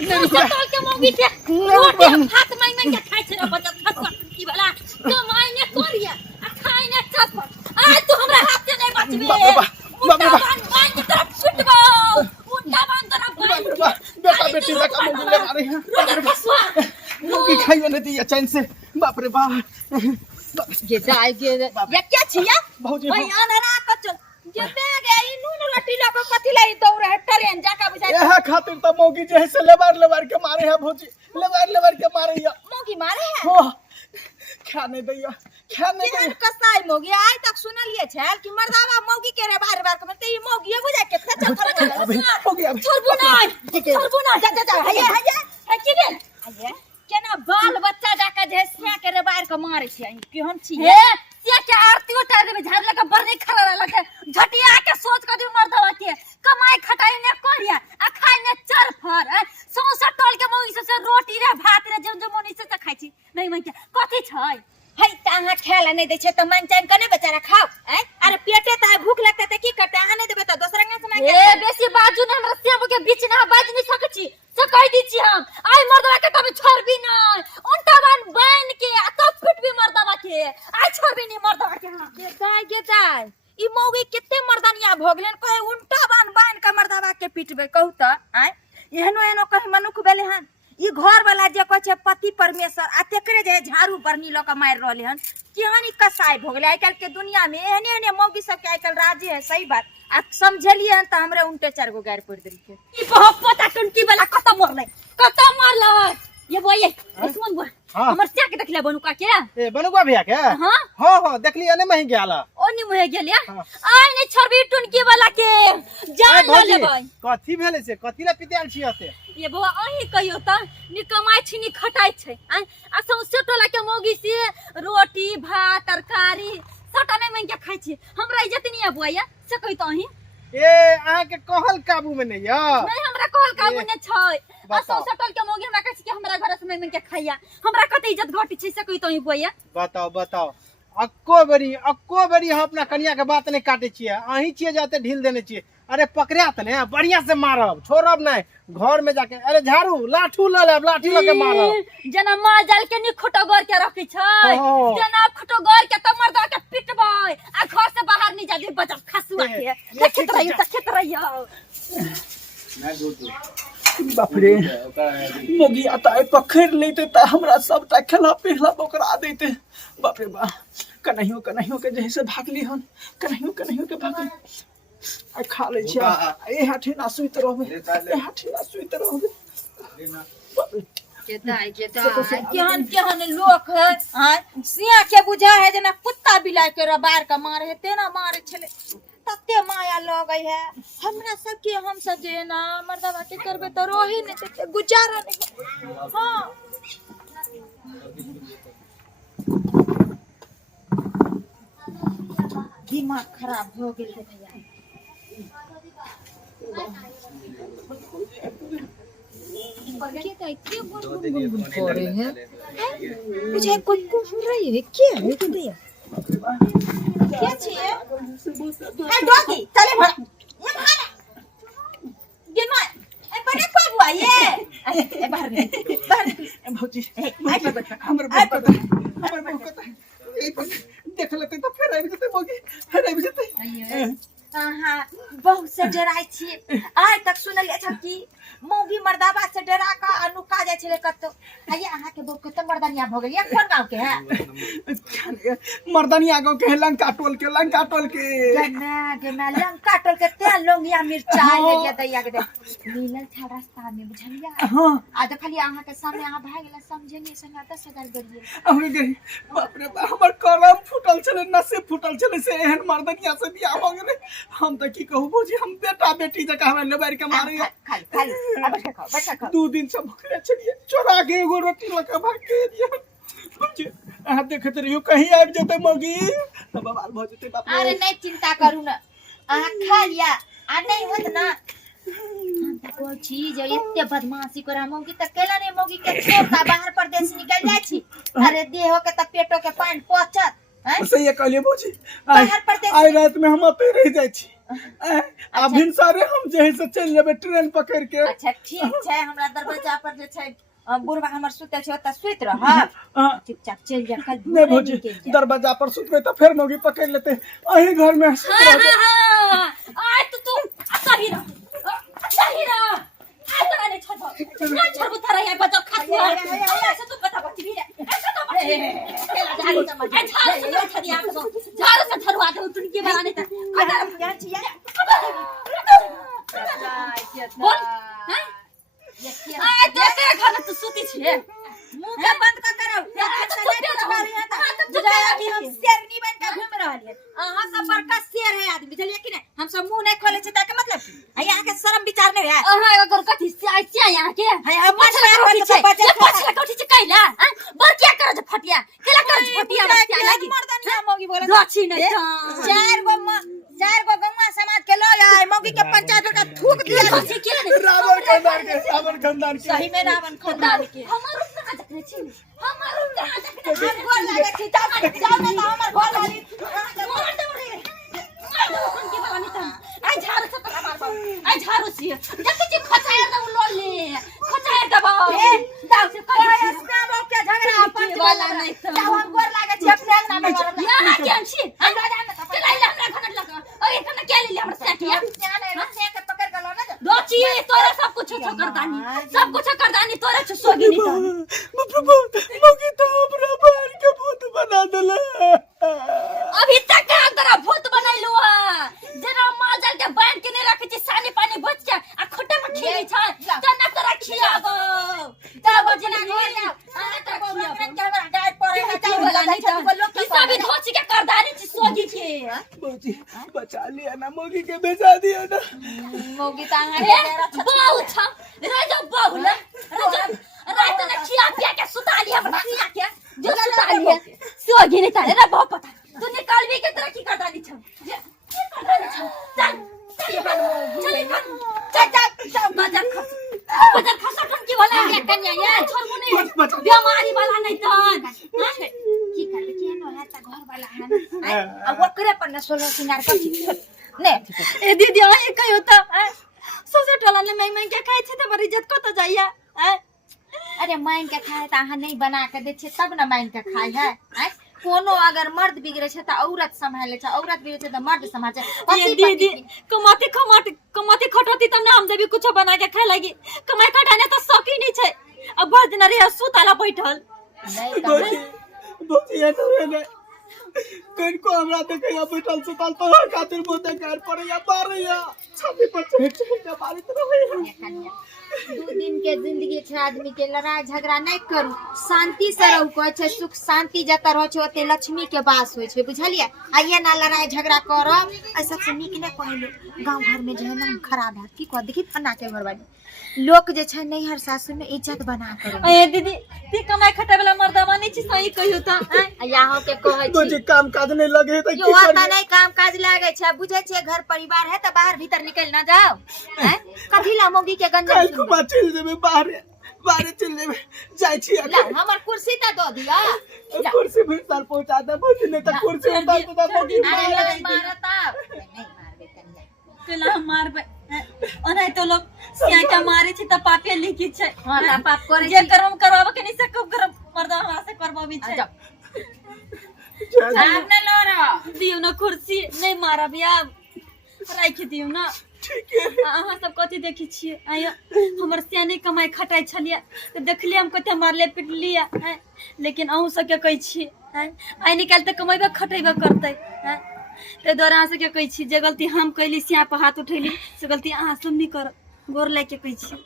तोल के मौगी के रोटी हाथ मांग मांग के खाइ छै रे बचत खसवा की वाला कमाई ने करिया आ खाइ ने छप आज तू हमरा हाथ से नहीं बचबे बाप रे बाप की तरफ छुटबो उल्टा बांध तरफ बेटा बेटी लगा मौगी ले मारे हैं मौगी खाइयो नहीं दी चैन से बाप रे बाप ये जाए ये क्या छिया भौजी भाई अनरा कचल जे बैग है ई नून रोटी ला के कथि लाई दौड़ है ट्रेन जाका बुझाई एहा खातिर त मौगी जे है से लेबार के मारे है भौजी लेबार के मारे है मौगी मारे है हो खाने दैया खाने केहन कसाई मौगी आइ तक सुनलिए छल कि मर्दावा मौगी के रे बार के ते ई मौगी बुझाई के चल हो गया छोड़बो ना जा हये है कि ने हये केना बाल बच्चा जाका जे सिया के रे बार के मारे छै केहन छी हे सिया के आरती उतार देबे झाड़ लगा बरनी खड़ा लगे झटिया के सोच के दी मर्दवा के कमाई खटाई ने करिया आ खाइ ने चर फर सौसा टोल के मौगी से रोटी रे भात रे जम जमोनी से खाइ छी नहीं मन के कथि छै है ताहा खेला नहीं दे छै त मन चाइन कने बेचारा खाओ अरे पेटे त भूख लगता त की करते आहा नहीं देबे त दोसरा के समय ए बेसी बाजू ने हमरा सेब के बीच ना बाज नहीं सकै छी से कह दी छी हम आई मर्दवा के तब छोड़बी ना उल्टा बांध के आ तब पिटबी मर्दवा के आई छोड़बी नहीं मर्दवा के हां के जाय ई मौगी केते मर्दानिया भोगलन कहे उल्टा बांध के मर्दवा के पिटबे कहू त आई एहनो कहे मनुख बेले हन ई घर वाला जे कह छै पति परमेश्वर आ तेकरे जे झाड़ू बरनी ल के मार रहले हन केहन ई कसाई भोगले आइ काल के दुनिया में एहने मौगी सब के आइ काल राजे है सही बात आ समझलिए हन त हमरे उल्टे चार गो गार पड़ देल के ई बहुत पता टंकी वाला खत्म मरले ये बोये इसमन बोल हमर से के देखले बनुका के ए बनुका भैया के हां हां देखली अने में ही गेला ओनी मुहे गेलिया आइ ने छरबी टुनकी वाला के जान ल लेबै कथि भेले से कथि ला पिते आल छी हते ये बवा अही कहियो त नि कमाई छी नि खटाई छै आ सौसे टोला के मौगी से रोटी भात तरकारी सटा नहीं मन के खाइ छी हमरा इज्जत नहीं आबैया से कहि त अही ए आहा के कहल काबू में नहीं है नहीं हमरा कहल काबू ने छै आ सौसे टोल के मौगी हमरा कहै छी कि हमरा घर से मन के खाइया हमरा कते इज्जत घटी छै से कहि त अही बोया बताओ अक्को बरी हम अपना कन्या के बात नहीं काटे छिए अही छिए जाते ढील देने छिए अरे पकड़िया त ने बढ़िया से मारब छोड़ब नहीं घर में जाके अरे झाड़ू लाठी लके मारब जना मां जाल के नि खोटो गोर के रखै छै जना खोटो गोर के त मर्दा के पिटबै आ घर से बाहर नहीं जाबे बजब खसुआ के देखत रहियो बाप रे मोगी आता पकड़ लेते त हमरा सबटा खेला पिहला ओकरा देते बाप रे बा कन्हैयो के जैसे भागली हन कन्हैयो के भागली आ खा ले छिया ए हाथे ना सुइत रहबे केहन लोक है सिया के बुझा है जना कुत्ता बिलाय के रबार का मारे है तेना मारे छले तते माया लगै है हमरा सब के हम सब जे ना मर्दवा के करबे त रोही ने ते गुजारा नहीं हां दिमाग खराब हो गेल है भैया क्या बोल रहे हैं मुझे कोई रही है क्या है भैया क्या चाहिए है डॉगी चले भरा ये भागा ये मार ए बड़े को हुआ ये ए बाहर भौजी हमर देख लेते तो फिर आबि जते हां बहुत से डराई छी आइ तक सुनलिए छ कि मौगी मर्दावा से डरा का अनुका जाय छले कतो आइए अहाँ के बहु कत मर्दानिया भ गेल कोन गांव के है मर्दानिया गांव के लंका टोल के गन्ना लंका टोल के तेल लौंगिया मिर्चाई ले दैया के मिलल था रास्ता में बुझलिया हां आ देखलिए अहाँ के सामने अहाँ भाग गेल समझलिए से 10,000 गरिए हम गई बाप रे बा हमर कलम फुटल छले नसे फुटल छले से एहन मर्दानिया से बियाह भ गेले हम त की कहू भौजी हम बेटा बेटी जका हमरा लेबार के मारे खाली अब बच्चा खा 2 दिन से भूखे छलिए चोरा के एगो रोटी लके भाग के दिया भौजी अहाँ देखत रहियो कहीं आबि जते मौगी त बवाल भ जते बाप अरे नहीं चिंता करू ना अहाँ खा लिया आ नहीं होत ना कोई चीज एते बदमाशी करा मौगी त केला नहीं मौगी के छोटा बाहर परदेश निकल जाय छी अरे देहो के त पेटो के पानी पचत सही कहलिए भौजी आई रात में हम पे रह जाय छी अभी सारे हम जे है से चल जेबे ट्रेन पकड़ के। अच्छा ठीक छै, हमरा दरवाजा पर जे छै बुढ़वा हमर सुते छै ओतऽ सुति रह, चुपचाप चल जा, कल नहीं भौजी दरवाजा पर सुतबे तो फिर मौगी पकड़ लेते, अही घर में सुत रह जा। आय तू सही रह, सही रह, आय तोरा नहीं छोड़ ना छोड़ तारा ये बता खातिया ऐसे तू बता बच्ची भी रे ऐसे तो बच्ची केला झाड़ू से मत झाड़ू से उठा दिया आपको, झाड़ू से झरवा दे तुम के बनाने था अगर क्या छिया बोल हैं आय देखे खाना तो सूती छे मुंह के बंद कर करो, बुझाया कि हम शेरनी बन के घूम रहलिए, अहां सब बड़का शेर है आदमी, बुझलिए कि नहीं, हम सब मुंह नहीं खोले छै ताके मतलब है यहाँ के शर्म विचार नहीं है। अहां एगो कथि से यहाँ के है हम मछली रोटी छै पछला कथि से कैला बर क्या करे जे फटिया केला करे जे फटिया बच्चा लागी मर्दानी मौगी बोले रोची नहीं चार गो गौवा समाज के लोग आए मौगी के पंचायत का थूक दिया, रोची के नहीं रावण खानदान के सही में रावण खानदान के हमारो कहा जकरे छी हमारो कहा जकरे हम घर लागे छी, जाओ ना हमर घर वाली मार दो उनके बानी तम आई झाड़ू से पकड़ मार आई झाड़ू से जब तक खचाया ना उलोल ले खचाया दबाओ दाव से कर इसमें लोग के झगड़ा अपन वाला नहीं था जाओ हम घर लागे छी अपने अंगना में मारब यहाँ के छी हमरा जान चला ले हमरा खाना लगा और एक ना क्या ले ले हमरा सेटिया से के पकड़ के लो ना दोची तोरा सब कुछ कर दानी तोरा सोगी नहीं तो प्रभु मौगी तो हमरा बाहर के भूत बना देला। अभी तक का तेरा भूत बनैलु जना माजल के बांध के नहीं रखे छी, सानी पानी बच के आ खोटे में खीनी छ त ना तोरा खियाबो तब जना घर आ त खियाबो के हमरा गाय पड़े है तब वाला नहीं तो ई सब धोची के कर दानी छी सोगी के भौजी बचा लिया ना, मौगी के भेजा दिया ना। मौगी त आहा बहु छ रे जो बहु ले रे जो रात ना खिया पिया के सुता लिया बनिया के जो सुता लिया सोगी नहीं तारे रे बहुत पता तू निकाल भी के तरह की कर दानी छ की कर दानी छ चल बाजार खसा ठन की वाला ये कन्या ये छोड़बो नहीं बीमारी वाला नहीं तो की कर के न होला त घर वाला है अब ओकरे पर न सोलो सिंगार कर ने ए दीदी ये कही होता सोसे टोला ने मैं क्या खाए छे त बड़ी इज्जत को तो जाइया अरे माइन के खाए त आहा नहीं बना के दे छे तब न माइन के खाए है कोनो अगर मर्द बिगड़े छे त औरत संभाले छे, औरत बिगड़े छे त मर्द संभाले छे। ये दीदी कमाते खटोती तब ना हम जब कुछ बना के खाए लगी कमाई खटाने तो शौकी नहीं छे, अब भर दिन रे सुताला बैठल भौजी ये तो है कन को हमरा देखे या बैठल सुतल तो खातिर मोते घर पर या बार या छाती पर चढ़ के बारित रहे। 2 दिन के जिंदगी छे, आदमी के लड़ाई झगड़ा नहीं करू, शांति से रहू, कहै छे सुख शांति जत रह छे ओते लक्ष्मी के वास होय छे, बुझलिए। आइए ना लड़ाई झगड़ा करब, ऐसा से नीक ने कहलो गांव घर में जे नाम खराब है की कह देखी फना के घर वाली लोग जे छे नैहर सासुर में इज्जत बना कर। ए दीदी ती कमाई खटे वाला मर्दवा नहीं छी, सही कहियो त यहाँ के कहै छी तो काम काज नहीं लगे त यो आता नहीं काम काज लागे छे, बुझे छे घर परिवार है त बाहर भीतर निकल ना जाओ हैं कथी ला मौगी के गंजा कल चल जेबे बाहर चल जेबे जाय छी हमर कुर्सी त दो दिया कुर्सी भी सर पहुंचा दे भौजी ने त कुर्सी उतार के मौगी अरे मारता नहीं मारबे कन्या केला मारबे ओने तो लोग सिया के मारे छी त पापे लिखी छे। हां त पाप करे जे कर्म करब के नहीं से कब कर्म मर्दा हमरा से करबो भी छे। आप न लो रो दियो ना कुर्सी नहीं मारब या राख दियो ना ठीक है। अहाँ सब कथी देखी छियै आय हमर सियानी कमाई खटाई छलिए त देखलिए हम कते मारले पिटलिए लेकिन अहू सब के कहै छी आइ निकाल त कमाइबे खटेबे करतै ते द्वारा अहाँ से के कहै छी जे गलती हम कैली सिया पर हाथ उठैली से गलती अहाँ सब नहीं कर गोर लाग के कहै छी।